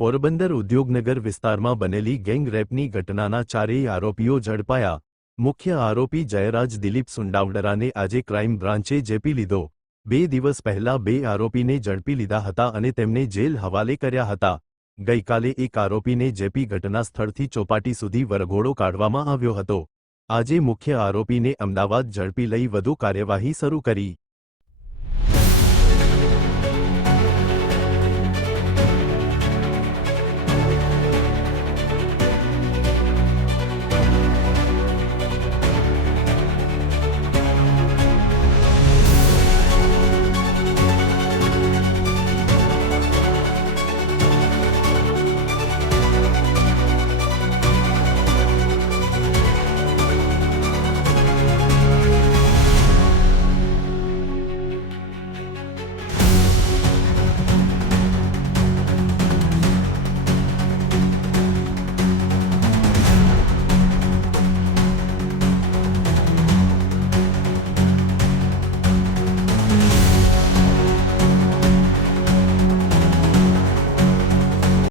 પોરબંદર ઉદ્યોગનગર વિસ્તારમાં બનેલી ગેંગ રેપની ઘટનાના ચારેય આરોપીઓ ઝડપાયા। મુખ્ય આરોપી જયરાજ દિલીપ સુંડાવડરાને આજે ક્રાઇમ બ્રાન્ચે ઝડપી લીધો। 2 દિવસ પહેલા 2 આરોપીને ઝડપી લીધા હતા અને તેમને જેલ હવાલે કર્યા હતા। ગઈકાલે એક આરોપીને ઝડપી ઘટના સ્થળથી ચોપાટી સુધી વરઘોડો કાઢવામાં આવ્યો હતો। આજે મુખ્ય આરોપીને અમદાવાદ ઝડપી લઈ વધુ કાર્યવાહી શરૂ કરી।